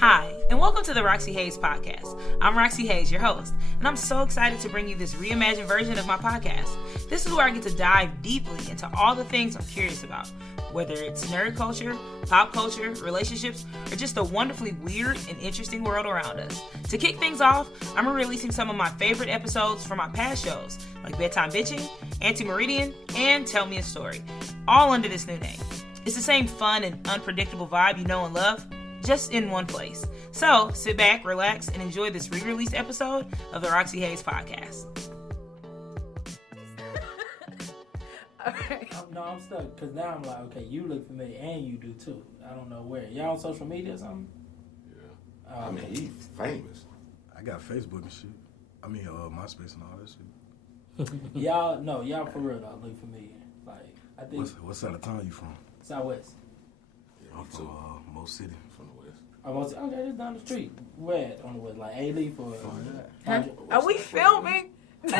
Hi, and welcome to the Roxxy Haze podcast. I'm Roxxy Haze, your host, and I'm so excited to bring you this reimagined version of my podcast. This is where I get to dive deeply into all the things I'm curious about, whether it's nerd culture, pop culture, relationships, or just the wonderfully weird and interesting world around us. To kick things off, I'm releasing some of my favorite episodes from my past shows, like Bedtime Bitchin, Anti-Meridian, and Tell Me a Story, all under this new name. It's the same fun and unpredictable vibe you know and love, just in one place. So sit back, relax, and enjoy this re-released episode of the Roxxy Haze podcast. Okay. I'm stuck because now I'm like, okay, you look familiar and you do too. I don't know where. Y'all on social media or something? Yeah. I mean, he's famous. I got Facebook and shit. I mean, MySpace and all that shit. y'all for real though look familiar. Like, I think. What side of town you from? Southwest. I'm from Most City. From the West. Okay, just down the street. Where on the West? Like A-Leaf or? Are we filming? It's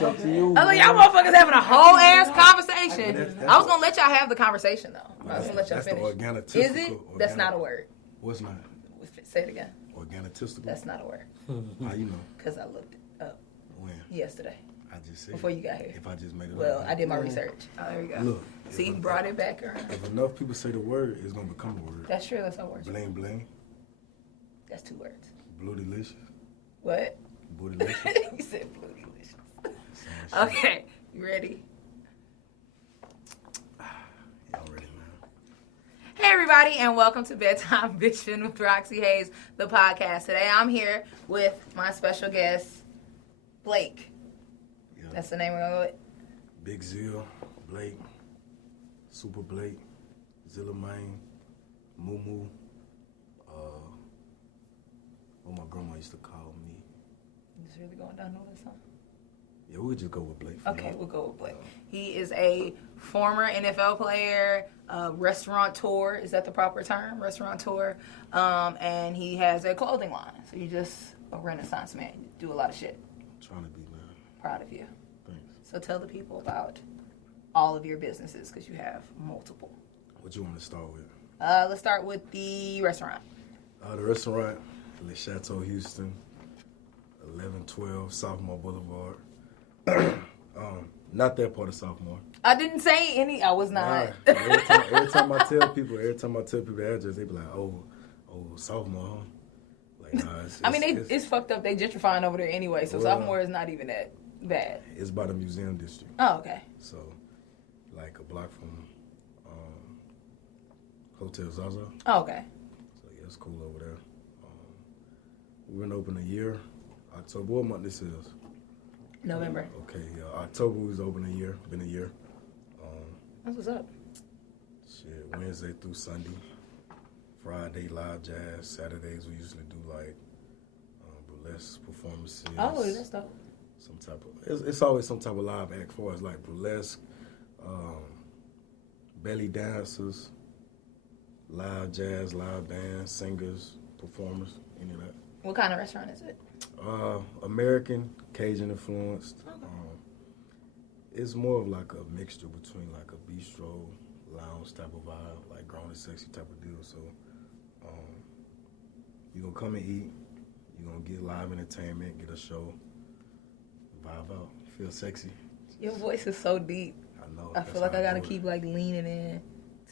up to you. I was like, y'all motherfuckers having a whole ass conversation. I was gonna let y'all have the conversation though. I was gonna let y'all finish. Organatistical. Is it? That's not a word. What's not? Say it again. Organatistical. That's not a word. How you know? Because I looked it up When? yesterday. I just said. Before you got here. If I just made it Well, up. I did my research. Oh, there we go. Look. See, you brought it back around. If enough people say the word, it's gonna become a word. That's true. That's how words. Bling bling. That's 2 words. Blue delicious. What? Bootylicious. You said blue delicious. Okay, you ready? Y'all ready, man? Hey everybody, and welcome to Bedtime Bitchin with Roxxy Haze, the podcast. Today I'm here with my special guest, Blake. Yeah. That's the name we're gonna go with. Big Zill, Blake, Super Blake, Zilla Main, Moo Moo. What my grandma used to call me. It's really going down the list, huh? Yeah, we'll just go with Blake. Okay, we'll go with Blake. He is a former NFL player, restaurateur. Is that the proper term? Restaurateur. And he has a clothing line. So you're just a renaissance man. You do a lot of shit. Trying to be, man. Proud of you. Thanks. So tell the people about all of your businesses, because you have multiple. What you want to start with? Let's start with the restaurant. The restaurant, Le Chateau Houston, 1112 Sophomore Boulevard. Not that part of Sophomore. I didn't say any. I was not. Nah, every time I tell people the address, they be like, oh, Sophomore, huh? Like, nah, it's fucked up. They gentrifying over there anyway, so sophomore is not even that bad. It's by the museum district. Oh, okay. So, like a block from Hotel Zaza. Oh, okay. So yeah, it's cool over there. We've been open a year. October, what month this is? November. Okay, yeah. October we was open a year. Been a year. That's what's up. Shit, Wednesday through Sunday. Friday live jazz. Saturdays we usually do like burlesque performances. Oh, that's dope. Some type of it's always some type of live act for us, like burlesque, belly dancers, live jazz, live band, singers, performers, any of that. What kind of restaurant is it? American, Cajun influenced. It's more of like a mixture between like a bistro, lounge type of vibe, like grown and sexy type of deal. So you're going to come and eat. You're going to get live entertainment, get a show, vibe out, feel sexy. Your voice is so deep. I know. I feel like I got to keep like leaning in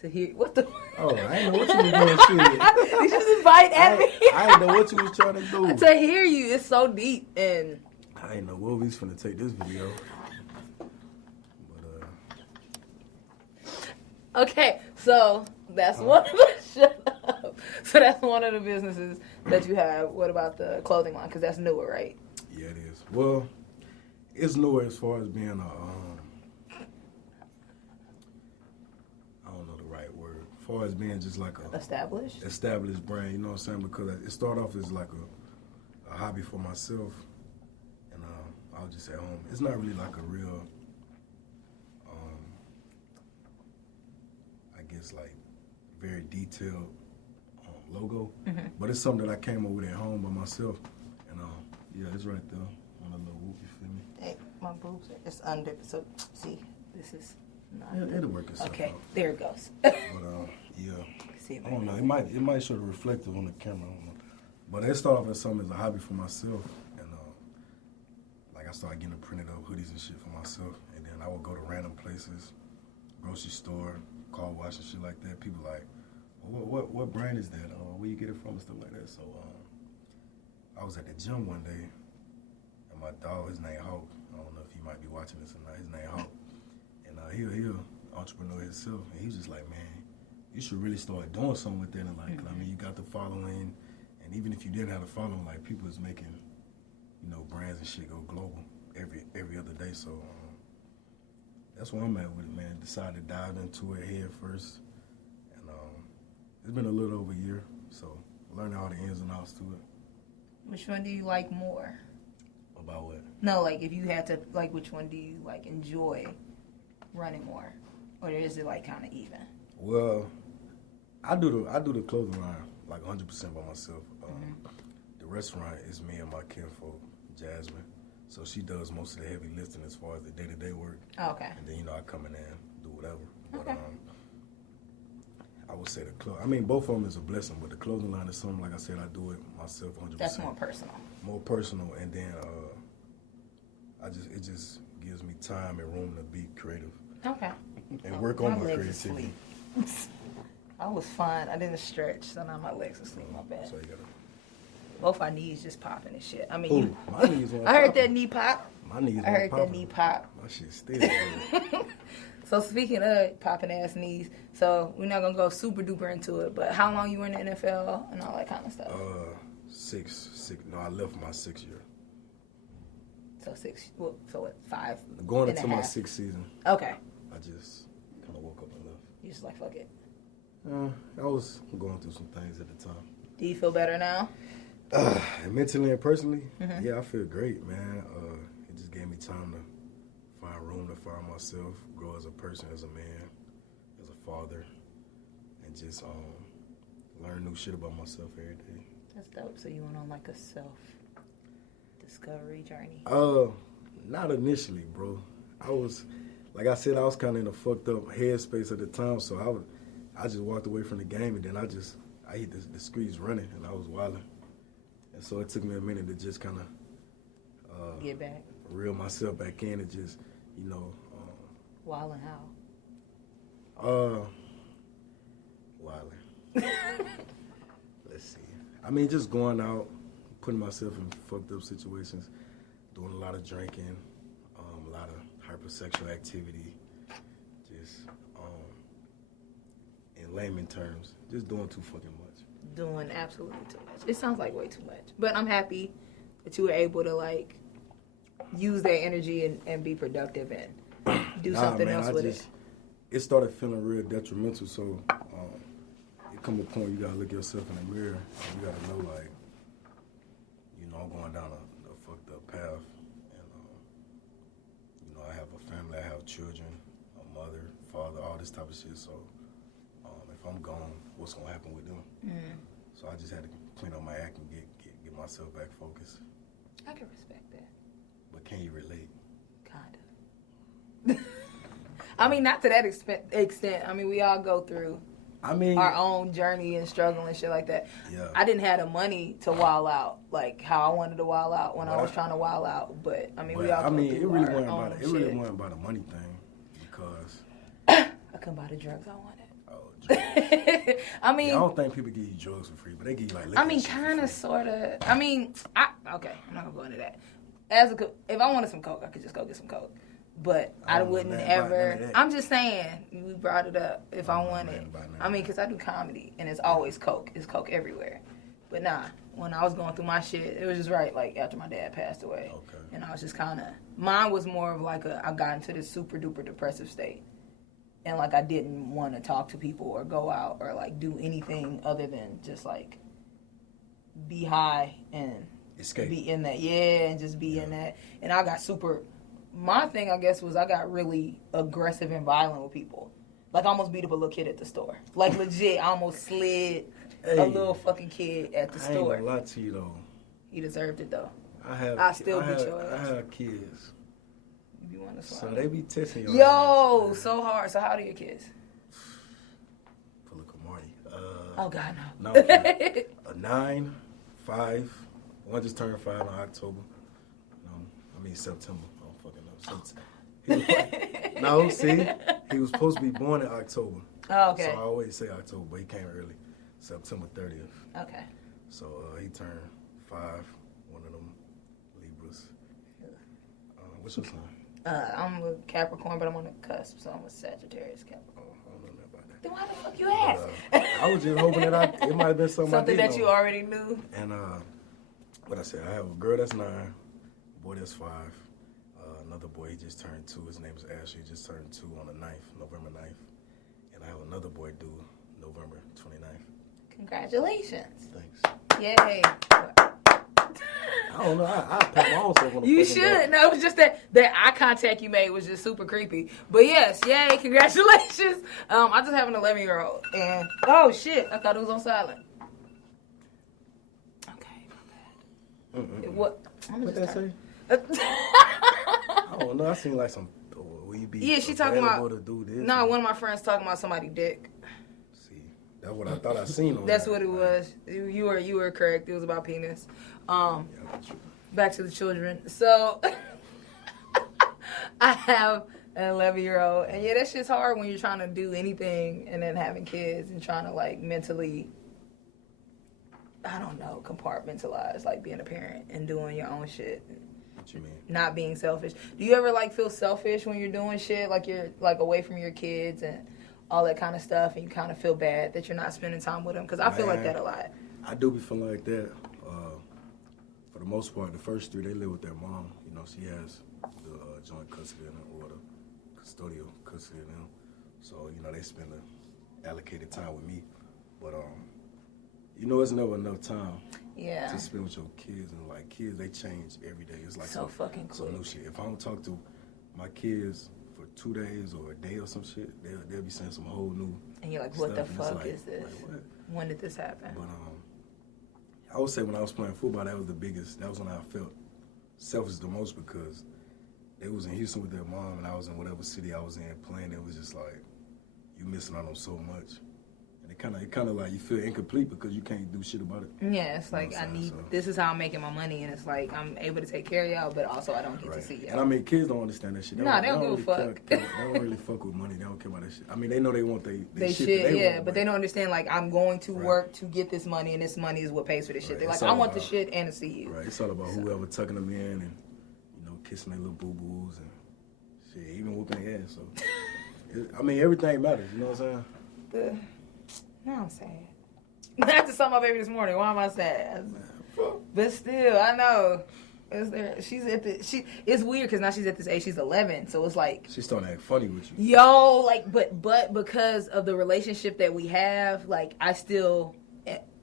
to hear. What the? Oh, I didn't know what you was doing. Shit. You just invite at me. I didn't know what you was trying to do. To hear you, it's so deep and. I didn't know what we was finna take this video. Okay, so that's one of the shut up. So that's one of the businesses that you have. What about the clothing line? Because that's newer, right? Yeah, it is. Well, it's newer as far as being I don't know the right word. As far as being just like a established brand, you know what I'm saying? Because it started off as like a hobby for myself, and I was just at home. It's not really like a real, I guess like very detailed logo, but it's something that I came up with at home by myself, and yeah, it's right there on a little whoop. You feel me? Hey, my boobs are just under. So see, this is It'll work itself okay, out. there it goes. But yeah. see it. I don't know. It might show the reflective on the camera. I don't know. But it started off as something as a hobby for myself, and like I started getting printed up hoodies and shit for myself, and then I would go to random places, grocery store, car wash and shit like that. People like, well, what brand is that? Where you get it from and stuff like that. So I was at the gym one day, and my dog, his name Hawk. I don't know if he might be watching this or not. His name Hawk, and he an entrepreneur himself, and he was just like, man, you should really start doing something with that. And like, I mean, you got the following, and even if you didn't have the following, like people is making, brands and shit go global every other day. So that's where I'm at with it, man. Decided to dive into it head first, and it's been a little over a year, so learning all the ins and outs to it. Which one do you like more? About what? No, like if you had to, like, which one do you like enjoy running more, or is it like kind of even? Well, I do the clothing line like 100% by myself. The restaurant is me and my kinfolk, Jasmine. So she does most of the heavy lifting as far as the day-to-day work. Oh, okay. And then I come in and do whatever. Okay. But I would say both of them is a blessing, but the clothing line is something, like I said, I do it myself 100%. That's more personal. More personal, and then it just gives me time and room to be creative. Okay. And work on my creativity. I was fine. I didn't stretch, so now my legs are asleep. My bad. So you gotta. Both our knees just popping and shit. I mean, my knees weren't I heard popping. that knee pop. My knees I heard popping. that knee pop. My shit still. So speaking of popping ass knees, so we're not gonna go super duper into it, but how long you were in the NFL and all that kind of stuff? Six. No, I left my 6th year. So what, 5? Going and into a my half? 6th season. Okay. I just kind of woke up and left. You just like, fuck it. I was going through some things at the time. Do you feel better now? And mentally and personally, yeah, I feel great, man. It just gave me time to find room to find myself, grow as a person, as a man, as a father, and just learn new shit about myself every day. That's dope. So you went on like a self-discovery journey? Not initially, bro. I was, like I said, I was kind of in a fucked up headspace at the time, so I just walked away from the game, and then I hit the streets running, and I was wilding. And so it took me a minute to just kind of get back, reel myself back in, and just, wilding how? Wilding. Let's see. I mean, just going out, putting myself in fucked up situations, doing a lot of drinking, a lot of hypersexual activity, just, in layman terms, just doing too fucking much. Doing absolutely too much. It sounds like way too much. But I'm happy that you were able to, like, use that energy and be productive and do something else with it. It started feeling real detrimental, so it come a point you gotta look yourself in the mirror and you gotta know, like, I'm going down a fucked up path, and I have a family, I have children, a mother, father, all this type of shit, so if I'm gone, what's gonna happen with them? So I just had to clean up my act and get myself back focused. I can respect that. But can you relate? Kind of. I mean, not to that extent. I mean, we all go through our own journey and struggle and shit like that. Yeah. I didn't have the money to wild out like how I wanted to wild out when I was trying to wild out. But I mean, we all go through it really our wasn't own about it. It shit. really wasn't about a money thing because I couldn't buy the drugs I wanted. drugs. I mean, I don't think people give you drugs for free, but they give you like liquor. I mean, kind of, sort of. I mean, okay, I'm not gonna go into that. If I wanted some coke, I could just go get some coke. But I wouldn't ever. I'm just saying, we brought it up. If I wanted, I mean, because I do comedy and it's always coke. It's coke everywhere. But nah, when I was going through my shit, it was just right, like after my dad passed away. Okay. And I was just kind of, mine was more of like I got into this super duper depressive state. And like I didn't want to talk to people or go out or like do anything other than just like be high and escape. Be in that. Yeah, and just be in that. And I got my thing, I guess, was I got really aggressive and violent with people. Like, I almost beat up a little kid at the store. Like, legit, I almost slid a little fucking kid at the store. I ain't gonna lie to you, though. He deserved it, though. I still beat your ass. I have kids. You want to So they be testing your Yo, ass, so hard. So how old are your kids? Pull a Kamari. Oh, God, no. No, a 9, 5. One just turned 5 in October. September. I don't fucking know. No, see? He was supposed to be born in October. Oh, okay. So I always say October, but he came early. September 30th. Okay. So he turned 5, one of them Libras. What's your sign? I'm a Capricorn, but I'm on the cusp, so I'm a Sagittarius Capricorn. I don't know nothing about that. Then why the fuck you ask? I was just hoping that it might have been something that you already knew. And what I said, I have a girl that's 9, a boy that's 5. Another boy, he just turned 2. His name is Ashley. He just turned 2 on the 9th, November 9th. And I have another boy due November 29th. Congratulations. Thanks. Yay. I don't know. I pat my own self on the You fucking should. back. No, it was just that eye contact you made was just super creepy. But yes, yay, congratulations. I just have an 11-year-old. And, oh, shit, I thought it was on silent. Okay, my bad. What that say? I don't know. I seen like some. Will you be? Yeah, she talking about. To do this? No, one of my friends talking about somebody's dick. See, that's what I thought I seen on. That's what it was. You were correct. It was about penis. Back to the children. So I have an 11-year-old, and yeah, that shit's hard when you're trying to do anything and then having kids and trying to like mentally, I don't know, compartmentalize like being a parent and doing your own shit. What you mean? Not being selfish. Do you ever like feel selfish when you're doing shit like you're like away from your kids and all that kind of stuff, and you kind of feel bad that you're not spending time with them? Because I feel like that a lot. I do be feeling like that. For the most part, the first 3 they live with their mom. You know, she has the joint custody of them or the custodial custody of them. So you know they spend the allocated time with me. But you know, it's never enough time. Yeah. To spend with your kids, and like kids, they change every day. It's like so fucking cool. Some new shit. If I don't talk to my kids for 2 days or a day or some shit, they'll be saying some whole new. And you're like, what the fuck like, is this? Like, what? When did this happen? But I would say when I was playing football, that was the biggest. That was when I felt selfish the most because they was in Houston with their mom, and I was in whatever city I was in playing. It was just like you missing out on so much. And it kind of like you feel incomplete because you can't do shit about it. Yeah, it's like this is how I'm making my money, and it's like I'm able to take care of y'all, but also I don't get to see y'all. And I mean, kids don't understand that shit. They don't give a fuck. They don't really fuck with money. They don't care about that shit. I mean, they know they want they shit. Yeah, but they don't understand like I'm going to work to get this money, and this money is what pays for this shit. They're like, I want the shit and to see you. Right. It's all about whoever tucking them in and kissing their little boo boos and shit, even whooping their ass. So, I mean, everything matters. You know what I'm saying? Now I'm sad. I just saw my baby this morning. Why am I sad? But still, I know. It's weird because now she's at this age. She's 11, so it's like she's starting to act funny with you. Yo, like, but because of the relationship that we have, like, I still.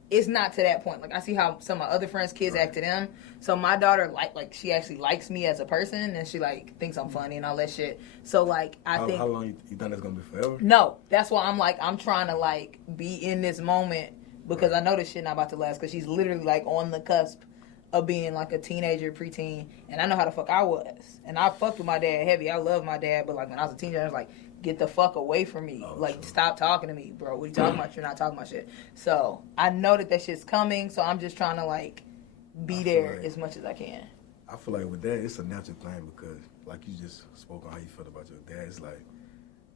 It's not to that point. Like, I see how some of my other friends' kids act to them. So my daughter, like she actually likes me as a person, and she, like, thinks I'm funny and all that shit. So, like, I think... How long you think that's going to be forever? No. That's why I'm trying to, like, be in this moment because I know this shit not about to last because she's literally, like, on the cusp of being, like, a teenager, preteen. And I know how the fuck I was. And I fucked with my dad heavy. I love my dad, but, like, when I was a teenager, I was like... Get the fuck away from me. Stop talking to me, bro. What are you talking about? You're not talking about shit. So, I know that shit's coming, so I'm just trying to, like, be there as much as I can. I feel like with that, it's a natural thing because, like you just spoke on how you felt about your dad. It's like,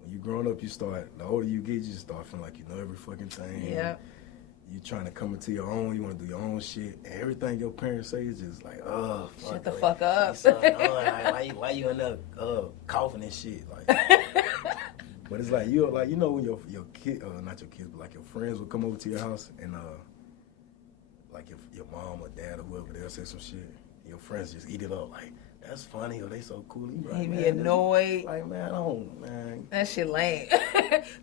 when you growing up, the older you get, you just start feeling like you know every fucking thing. Yeah. You trying to come into your own, you want to do your own shit, and everything your parents say is just like, oh, fuck. Shut the fuck up. Son, why you in there coughing and shit? Like, but it's like, you know when your kid, not your kids, but like your friends will come over to your house and like if your mom or dad or whoever, they'll say some shit, and your friends just eat it up like, that's funny, or they so cool. He be annoyed. Like, man. That shit lame.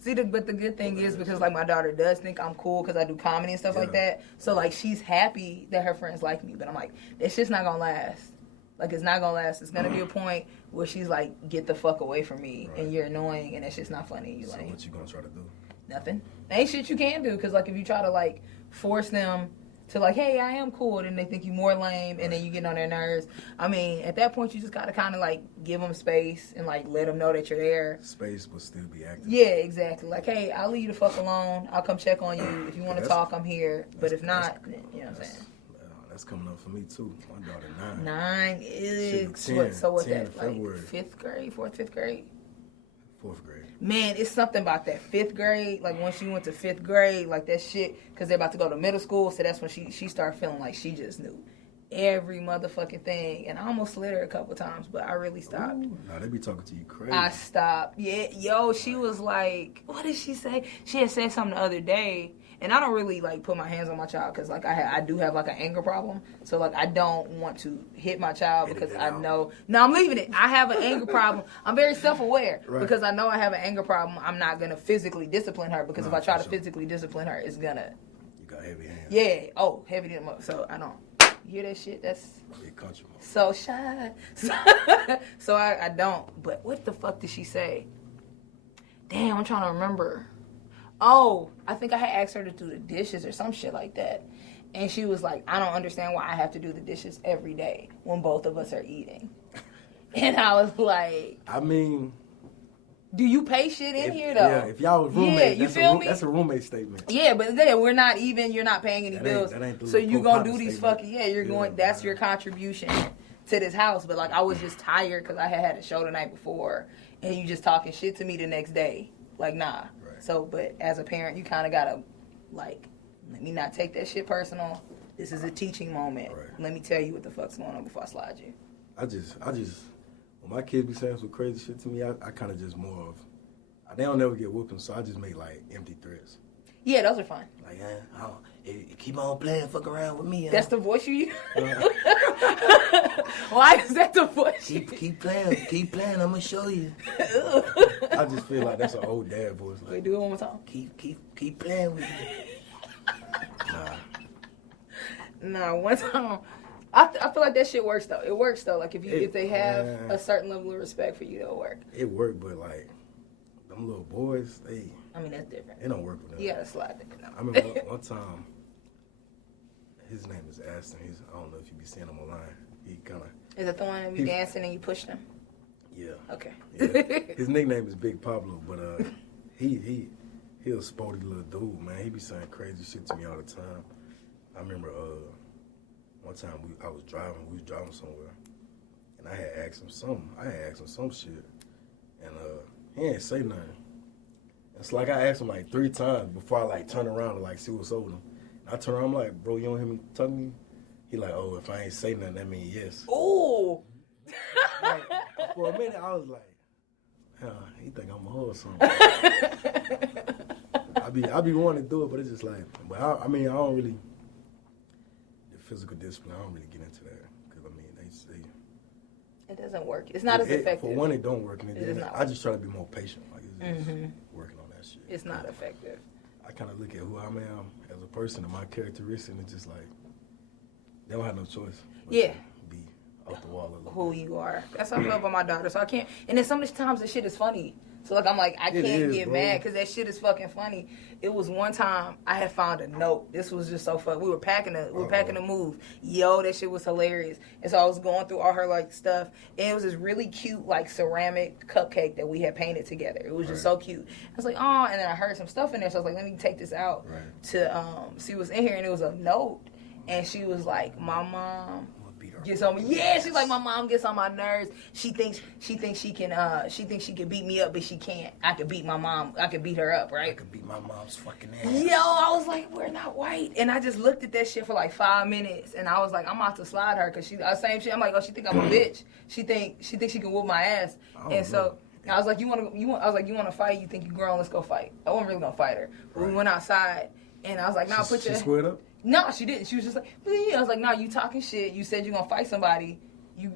See, but the good thing is because, like, my daughter does think I'm cool because I do comedy and stuff like that. So, like, she's happy that her friends like me. But I'm like, that shit's not going to last. Like, it's not going to last. It's going to be a point where she's like, get the fuck away from me. Right. And you're annoying and that shit's not funny. You so like, what you going to try to do? Nothing. Ain't shit you can do because, like, if you try to, like, force them to like, hey, I am cool, and they think you more lame, and then you get on their nerves. I mean, at that point, you just gotta kind of like give them space and like let them know that you're there. Space will still be active. Yeah, exactly. Like, hey, I'll leave you the fuck alone. I'll come check on you if you want to talk. I'm here, but if not, then, you know what I'm saying. That's coming up for me too. My daughter 9. 9 is 10, so what's 10 that? Like February. 5th grade, 4th, 5th grade. 4th grade. Man, it's something about that 5th grade. Like once she went to 5th grade, like that shit, because they're about to go to middle school. So that's when she started feeling like she just knew every motherfucking thing. And I almost slid her a couple times, but I really stopped. Nah, they be talking to you crazy. I stopped. Yeah, yo, she was like, what did she say? She had said something the other day. And I don't really, like, put my hands on my child because, like, I do have, like, an anger problem. So, like, I don't want to hit my child because I know. No, I'm leaving it. I have an anger problem. I'm very self-aware because I know I have an anger problem. I'm not going to physically discipline her because if I try to physically discipline her, it's going to. You got heavy hands. Yeah. Oh, heavy them up. So, I don't. You hear that shit? That's so shy. So, I don't. But what the fuck did she say? Damn, I'm trying to remember. Oh, I think I had asked her to do the dishes or some shit like that. And she was like, I don't understand why I have to do the dishes every day when both of us are eating. And I was like... I mean... Do you pay shit in here, though? Yeah, if y'all was roommates, yeah, you feel me? That's a roommate statement. Yeah, but then we're not even, you're not paying any bills. That ain't so you gonna do these statement. fucking... you're going... That's your contribution to this house. But, like, I was just tired because I had a show the night before. And you just talking shit to me the next day. Like, nah. So, but as a parent, you kind of got to, like, let me not take that shit personal. This is a teaching moment. Right. Let me tell you what the fuck's going on before I slide you. I just, when my kids be saying some crazy shit to me, I kind of just more of, they don't never get whooping, so I just make, like, empty threats. Yeah, those are fun. Like, keep on playing, fuck around with me. That's the voice you use? Why is that the voice? Keep playing, I'm gonna show you. I just feel like that's an old dad voice. Like, wait, do it one more time. Keep playing with me. Nah, one time. I feel like that shit works though. It works though. Like if they have a certain level of respect for you, it'll work. It worked, but like them little boys, I mean that's different. It don't work with them. You gotta slide that. I remember one time. His name is Aston. I don't know if you be seeing him online. He kind of. Is it the one that be dancing and you pushed him? Yeah. Okay. Yeah. His nickname is Big Pablo, but he a sporty little dude, man. He be saying crazy shit to me all the time. I remember one time we was driving somewhere, and I had asked him some shit, and he ain't say nothing. It's like I asked him like 3 times before I like turn around to like see what's over him. I turn around, I'm like, bro, you don't hear me talking to you? He like, oh, if I ain't say nothing, that means yes. Ooh. Like, for a minute, I was like, he think I'm a hoe or something. I be wanting to do it, but it's just like, but I don't really, the physical discipline, I don't really get into that. Because, I mean, they it doesn't work. It's not as effective. For one, it don't work. And I just try to be more patient. Like, it's just working on that shit. It's not effective. I kind of look at who I am as a person and my characteristics, and it's just like, they don't have no choice. Yeah. Be off the wall a little who bit. you are. That's how I feel about my daughter. So I can't. And then some of the times the shit is funny. So like I'm like I can't get mad because that shit is fucking funny. It was one time I had found a note. This was just so fun. We were packing a move. Yo, that shit was hilarious. And so I was going through all her like stuff, and it was this really cute like ceramic cupcake that we had painted together. It was just so cute. I was like, oh, and then I heard some stuff in there, so I was like, let me take this out to see what's in here, and it was a note, and she was like, my mom gets on me. Yeah, she's like, my mom gets on my nerves. She thinks she can beat me up, but she can't. I could beat my mom. I could beat her up, right? I could beat my mom's fucking ass. Yo, I was like, we're not white. And I just looked at that shit for like 5 minutes, and I was like, I'm about to slide her because same shit. I'm like, oh, she think I'm a bitch. She think she can whoop my ass. And so I was like, you want to fight? You think you grown? Let's go fight. I wasn't really gonna fight her. But we went outside, and I was like, nah, put your. She squared up. No, she didn't. She was just like, I was like, no, you talking shit. You said you're going to fight somebody.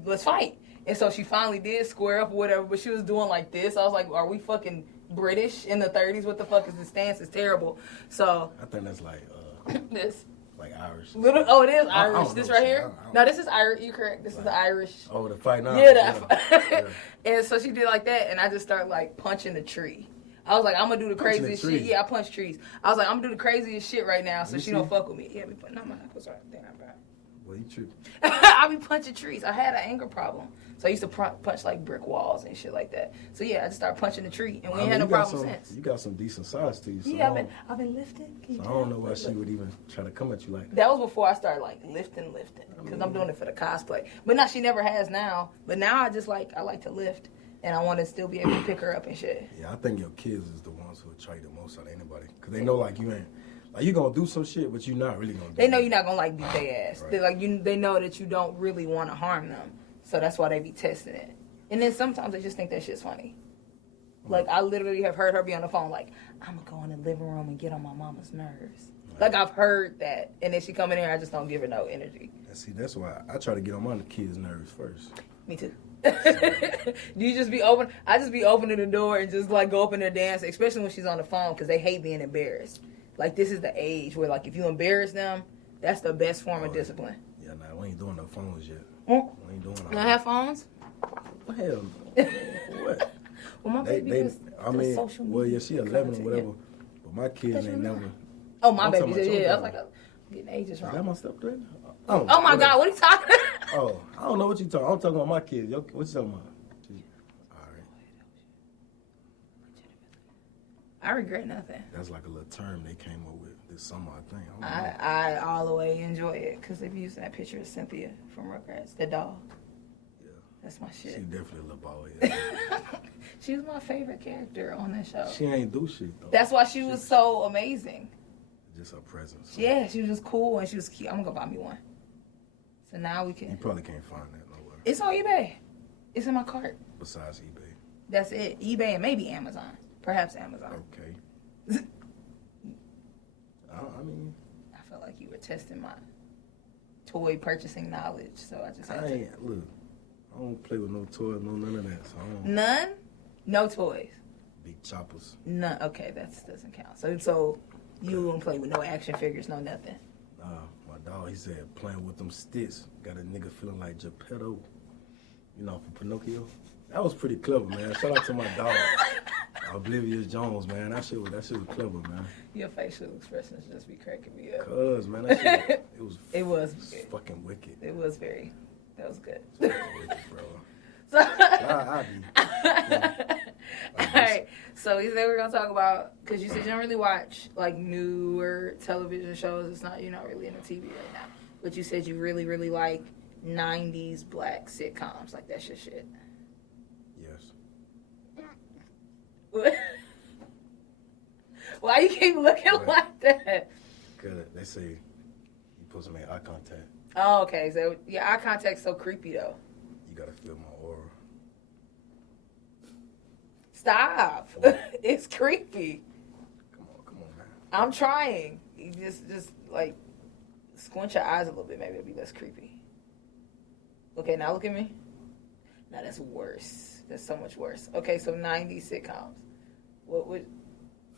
Let's fight. And so she finally did square up or whatever, but she was doing like this. I was like, are we fucking British in the 30s? What the fuck is this stance? It's terrible. So. I think that's like, this. Like Irish. It is Irish. This right here? No, this is Irish. You're correct. This is the Irish. Oh, the fight now? Yeah. And so she did like that, and I just started like punching the tree. I was like, I'm gonna do the craziest shit. Yeah, I punch trees. I was like, I'm gonna do the craziest shit right now, so she don't fuck with me. Yeah, be putting on my knuckles right there. Well, you tripping. I be punching trees. I had an anger problem, so I used to punch like brick walls and shit like that. So yeah, I just started punching the tree, and we ain't had no problem since. You got some decent size to you. So yeah, I've been lifting. So I don't know why she would even try to come at you like that. That was before I started like lifting, because I'm doing it for the cosplay. But now she never has now. But now I like to lift. And I want to still be able to pick her up and shit. Yeah, I think your kids is the ones who attract the most out of anybody. Because they know, like, you ain't... Like, you going to do some shit, but you're not really going to do They know you're not going to, like, beat their ass. Right. They know that you don't really want to harm them. So that's why they be testing it. And then sometimes they just think that shit's funny. Like, I literally have heard her be on the phone, like, I'm going to go in the living room and get on my mama's nerves. Right. Like, I've heard that. And then she come in here, I just don't give her no energy. And see, that's why I try to get on my kids' nerves first. Me too. Do you just be open? I just be opening the door and just like go up in there dance, especially when she's on the phone because they hate being embarrassed. Like this is the age where like if you embarrass them, that's the best form of discipline. Yeah, nah, we ain't doing no phones yet. We ain't doing. You don't have phones? Well, hell, no. What? Well, my baby social media. Well, yeah, she 11 or whatever, but my kids ain't never. Oh, my baby, yeah. I was like, I'm getting ages wrong. Is that my stepdaughter? Oh my God, what are you talking about? Oh, I don't know what you talking. I'm talking about my kids. What you talking about? All right. I regret nothing. That's like a little term they came up with this summer, I think. I all the way enjoy it because they've used that picture of Cynthia from Rugrats, the dog. Yeah. That's my shit. She definitely a little ball head. She was my favorite character on that show. She ain't do shit though. That's why she was so amazing. Just her presence. So. Yeah, she was just cool and she was cute. I'm gonna go buy me one. So now we can. You probably can't find that nowhere. It's on eBay. It's in my cart. Besides eBay. That's it. eBay and maybe Amazon. Perhaps Amazon. Okay. I mean. I felt like you were testing my toy purchasing knowledge, so I just had to. Look, I don't play with no toys, no none of that. So I don't. None? No toys. Big choppers. None. Okay, that doesn't count. So you don't play with no action figures, no nothing. My dog, he said, playing with them sticks got a nigga feeling like Geppetto, from Pinocchio. That was pretty clever, man. Shout out to my dog, Oblivious Jones, man. That shit was clever, man. Your facial expressions just be cracking me up. Cuz, man, that shit, it was fucking wicked. That was good. Wicked, bro. So, I all right, so you said we're gonna talk about because you said you don't really watch like newer television shows. You're not really into TV right now. But you said you really, really like '90s black sitcoms. Like that's your shit. Yes. Why you keep looking like that? Because they say you're supposed to make eye contact. Oh, okay. So your eye contact's so creepy though. You gotta feel my aura. Stop. It's creepy. Come on, man. I'm trying. You just like squint your eyes a little bit. Maybe it'll be less creepy. Okay, now look at me. Now that's worse. That's so much worse. Okay, so 90s sitcoms. What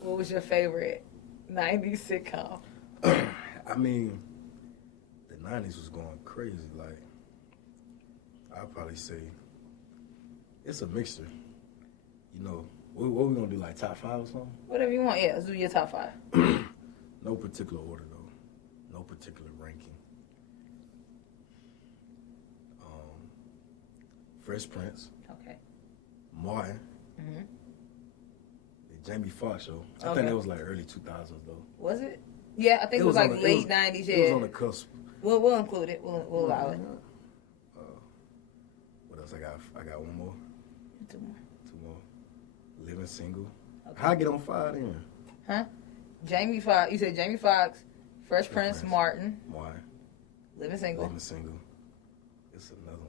was your favorite 90s sitcom? I mean, the 90s was going crazy. Like, I'd probably say it's a mixture. What we gonna do, like top 5 or something? Whatever you want, yeah. Let's do your top 5. No particular order, though. No particular ranking. Fresh Prince. Okay. Martin. Mm-hmm. The Jamie Foxx show. I think that was like early 2000s, though. Was it? Yeah, I think it was like late 90s, yeah. It was on the cusp. We'll include it. We'll allow it. What else I got? I got one more. 2 more. Living Single. Okay. How I get on 5 then? Huh? Jamie Foxx. You said Jamie Foxx, Fresh Prince, Martin. Living Single. It's another one.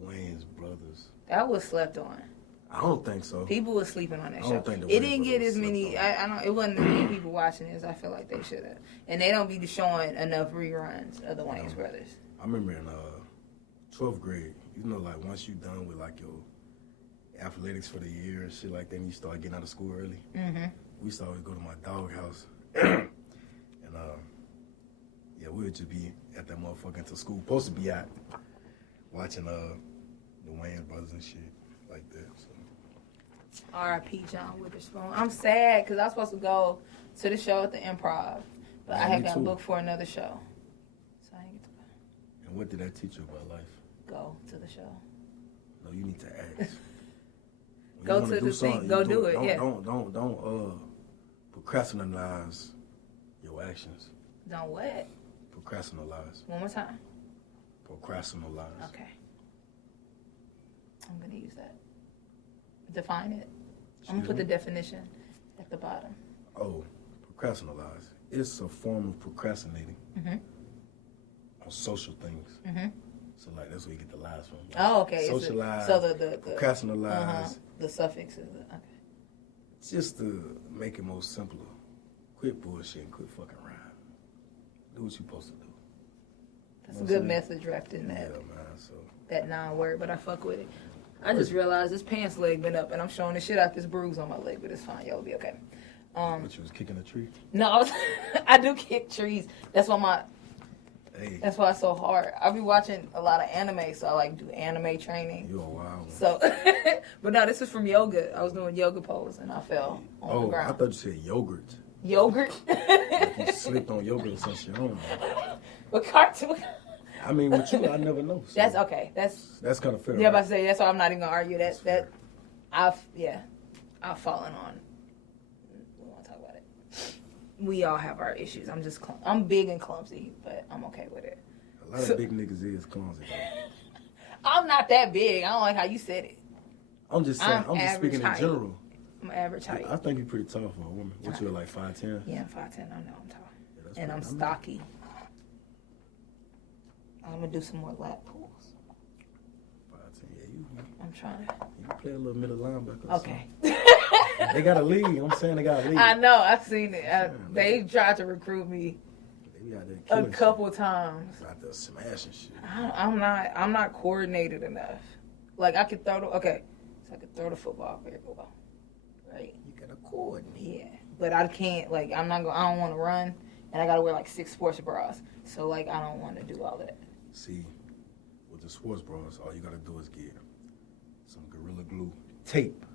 Wayne's Brothers. That was slept on. I don't think so. People were sleeping on that show. I don't think it didn't get as many. It wasn't as many people watching it as I feel like they should have. And they don't be showing enough reruns of the Wayans Brothers. I remember in 12th grade. Like once you done with like your athletics for the year and shit like that, and you start getting out of school early. Mm-hmm. We used to always go to my dog house, and we would just be at that motherfucker until school. Supposed to be out watching the Wayans Brothers and shit like that. So. R.I.P. John Witherspoon. I'm sad because I was supposed to go to the show at the Improv, but I had got booked for another show. So I didn't get to go. And what did that teach you about life? Go to the show. No, you need to ask. Go to the thing. Go do it. Yeah. Don't procrastinize your actions. Don't what? Procrastinize. One more time. Procrastinize. Okay. I'm gonna use that. Define it. I'm gonna put the definition at the bottom. Oh, procrastinize. It's a form of procrastinating on social things. So like that's where you get the lies from. Like, oh, okay. Socialize. So the procrastinize. The suffix is okay. Just to make it more simpler. Quit bullshit and quit fucking around. Do what you're supposed to do. That's a good message wrapped in that. Yeah, man. So that non-word, but I fuck with it. I just realized this pants leg been up, and I'm showing the shit out this bruise on my leg, but it's fine. Y'all will be okay. But you was kicking a tree? No, I do kick trees. That's why That's why it's so hard. I be watching a lot of anime, so I like do anime training. You a wild one. So, but no, this is from yoga. I was doing yoga pose, and I fell on the ground. I thought you said yogurt. Yogurt? Like you slipped on yogurt or some shit. I don't know. But cartoon. I mean, with you, I never know. So that's okay. That's kind of fair. Yeah, right? But I say that's why I'm not even gonna argue that. I've fallen on. We won't talk about it. We all have our issues. I'm big and clumsy, but I'm okay with it. A lot of big niggas is clumsy. I'm not that big. I don't like how you said it. I'm just saying. I'm just speaking in general. I'm average height. I think you're pretty tall for a woman. What you like 5'10"? Yeah, I'm 5'10". I know I'm tall, and I'm stocky. I'm gonna do some more lap pulls. 5'10", yeah, you. I'm trying to. You play a little middle linebacker. Okay. They got a league. I'm saying they got a league. I know. I've seen it. They tried to recruit me a couple times. Out there smashing shit. I'm not coordinated enough. Like I could throw so I could throw the football very well. Right. You gotta coordinate. Yeah, but I can't. Like I don't want to run, and I gotta wear like 6 sports bras. So like I don't want to do all that. See, with the sports bras, all you gotta do is get some Gorilla Glue tape,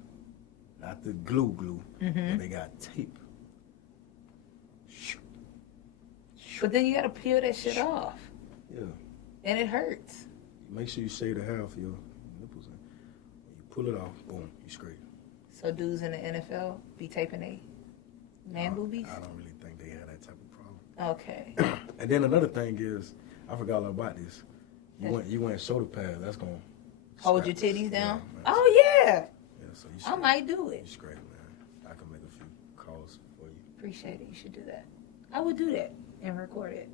not the glue, but they got tape. But then you gotta peel that shit off. Yeah. And it hurts. Make sure you shave the hair off your nipples. When you pull it off, boom, you straight. So dudes in the NFL be taping their man boobies? I don't really think they have that type of problem. Okay. And then another thing is, I forgot all about this. You went shoulder pads. That's gonna hold your titties down. Yeah, oh yeah. Yeah, so you I might do it. You straight, man. I can make a few calls for you. Appreciate it. You should do that. I would do that and record it.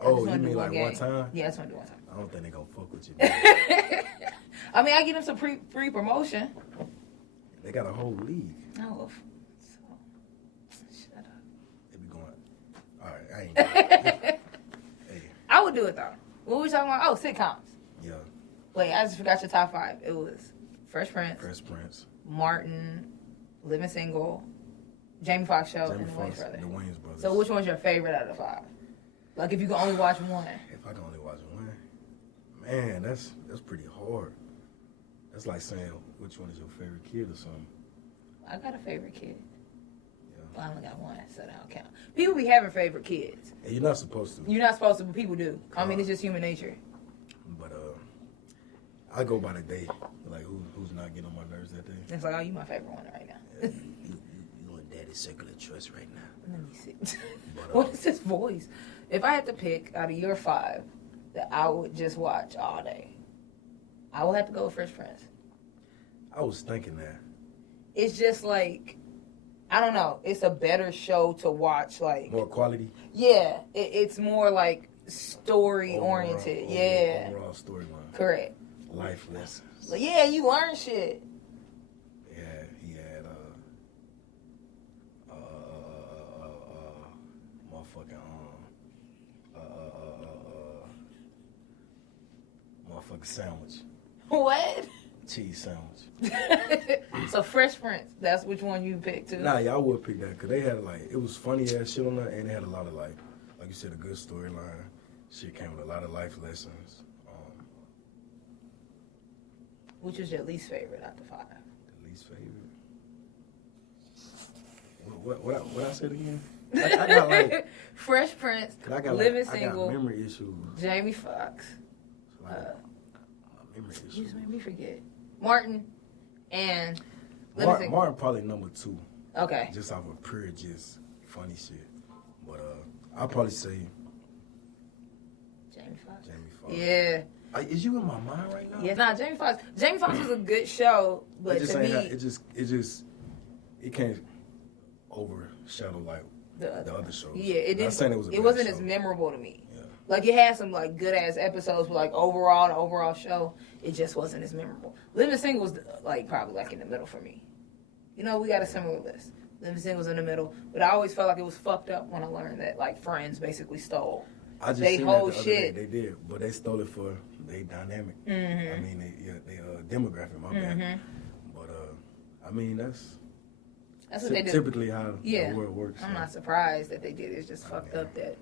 Oh, you mean like one time? Yeah, I just want to do one time. I don't think they gonna fuck with you. I mean, I get them some free promotion. They got a whole league. No. So, shut up. They be going. All right, I ain't. Hey. I would do it though. What were we talking about? Oh, sitcoms. Yeah. Wait, I just forgot your top 5. It was Fresh Prince. Martin, Living Single, Jamie Foxx Show, and the Wayans Brothers. So which one's your favorite out of the 5? Like if you can only watch one. If I can only watch one, man, that's pretty hard. That's like saying which one is your favorite kid or something. I got a favorite kid. Yeah. But I only got one, so that don't count. People be having favorite kids. And you're not supposed to. You're not supposed to, but people do. I mean, it's just human nature. But I go by the day. Like who's not getting on my nerves that day. It's like, oh, you my favorite one right now. Yeah, you on daddy's circular choice right now. Let me see. What is this voice? If I had to pick out of your 5 that I would just watch all day, I would have to go with Fresh Prince. I was thinking that. It's just like, I don't know. It's a better show to watch. Like more quality. Yeah, it's more like story oriented. Yeah. Overall storyline. Correct. Life lessons. Like, yeah, you learn shit. Yeah, he had motherfucking sandwich. What? Cheese sandwich. So Fresh Prince, that's which one you picked too? Nah, y'all would pick that because they had it was funny ass shit on that, and they had a lot of like you said, a good storyline. Shit came with a lot of life lessons. Which was your least favorite out of the 5? The Least favorite. What I said again? I got like Fresh Prince, Living Single, I got memory issues. Jamie Foxx. My memory issues. You just made me forget. Martin and Living Single. Martin probably number 2. Okay. Just off of pure just funny shit. But I'll probably say Jamie Foxx. Yeah. Is you in my mind right now? Yeah, nah, Jamie Foxx. Jamie Foxx was a good show, but to me, it can't overshadow like the other shows. Yeah, it didn't. It wasn't as memorable to me. Yeah. Like it had some like good ass episodes, but like the overall show, it just wasn't as memorable. Living Single was like probably like in the middle for me. You know, we got a similar list. Living Single was in the middle, but I always felt like it was fucked up when I learned that like Friends basically stole. I just seen whole that the shit. Other day. They did, but they stole it for their dynamic. Mm-hmm. I mean, they demographic. My bad. But I mean that's what they do. Typically how the world works. I'm not surprised that they did. It's just fucked up that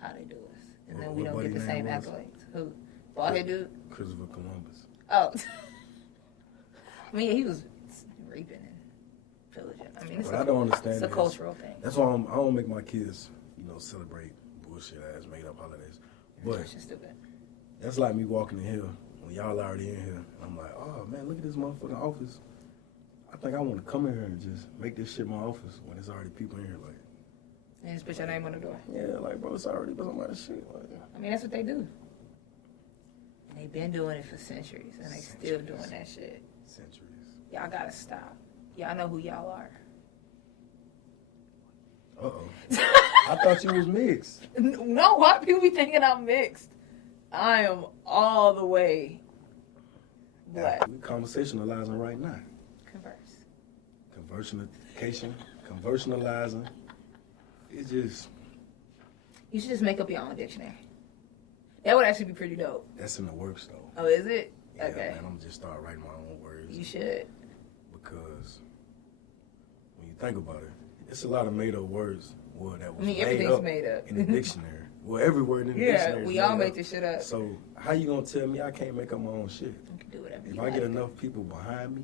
how they do us, and then we don't get the same accolades. Who? Baldhead dude? Christopher Columbus. Oh, I mean he was raping and pillaging. I mean, I don't understand. It's a cultural thing. That's why I don't make my kids, celebrate bullshit ass made up holidays. But that's like me walking in here when y'all already in here. I'm like, oh man, look at this motherfucking office. I think I want to come in here and just make this shit my office when there's already people in here. Like, and just put your name on the door. Yeah, like bro, it's already somebody's shit. Like, I mean, that's what they do. And they've been doing it for centuries, and they still doing that shit. Centuries. Y'all gotta stop. Y'all know who y'all are. Uh-oh. I thought you was mixed. No, why people be thinking I'm mixed? I am all the way black. We're conversationalizing right now. Conversationalizing. It's just... You should just make up your own dictionary. That would actually be pretty dope. That's in the works, though. Oh, is it? Yeah, okay. Man, I'm going to just start writing my own words. You should. Because when you think about it, it's a lot of made-up words. Well, that was everything's made up in the dictionary. Well, every word in the dictionary. Yeah, we all make this shit up. So how you gonna tell me I can't make up my own shit? You can do whatever if I get enough people behind me.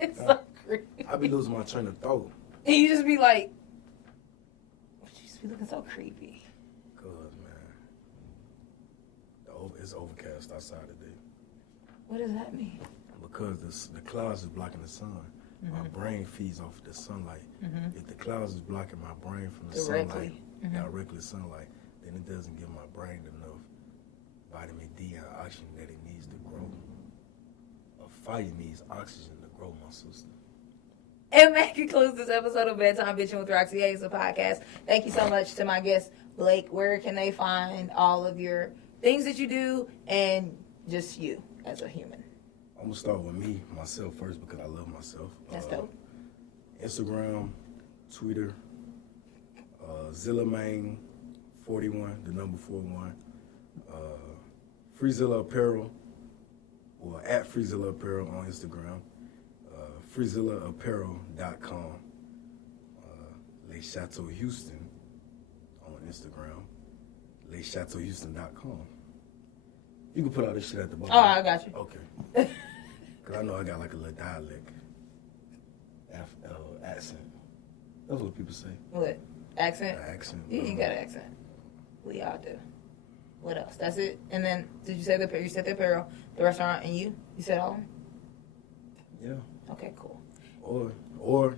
It's so creepy. I be losing my train of thought. And you just be like, you just be looking so creepy. Cause man, it's overcast outside today. What does that mean? Because the clouds is blocking the sun. Mm-hmm. My brain feeds off the sunlight. Mm-hmm. If the clouds is blocking my brain from the sunlight, directly sunlight, then it doesn't give my brain enough vitamin D and oxygen that it needs to grow. A fire needs oxygen to grow my system. And that concludes this episode of Bedtime Bitchin with Roxxy Haze, a podcast. Thank you so much to my guest, Blake. Where can they find all of your things that you do and just you as a human? I'm going to start with myself first, because I love myself. That's dope. Instagram, Twitter, ZillaMain41, the number 41, Freezilla Apparel, or at Freezilla Apparel on Instagram, FreezillaApparel.com, Les Chateau Houston on Instagram, LesChateauHouston.com. You can put all this shit at the bottom. Oh, I got you. Okay. Because I know I got like a little dialect accent. That's what people say. What? Accent? Accent. Yeah, you got an accent. We all do. What else? That's it? And then, did you say you said the apparel, the restaurant, and you? You said all of them? Yeah. Okay, cool. Or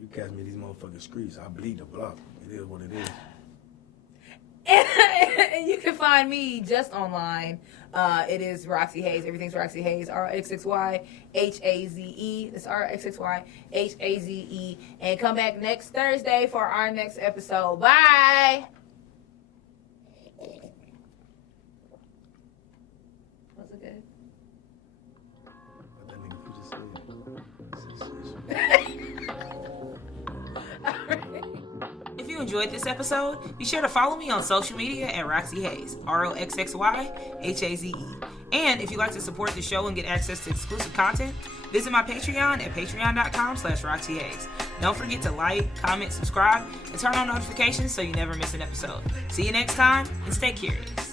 you catch me in these motherfucking streets. I bleed the block. It is what it is. And you can find me just online. It is Roxxy Haze. Everything's Roxxy Haze. RXXY HAZE. It's RXXY HAZE. And come back next Thursday for our next episode. Bye. Was it good? What that nigga just said. If you enjoyed this episode, be sure to follow me on social media at Roxxy Haze, ROXXY HAZE. And if you'd like to support the show and get access to exclusive content, visit my Patreon at patreon.com/RoxxyHaze. Don't forget to like, comment, subscribe, and turn on notifications so you never miss an episode. See you next time, and stay curious.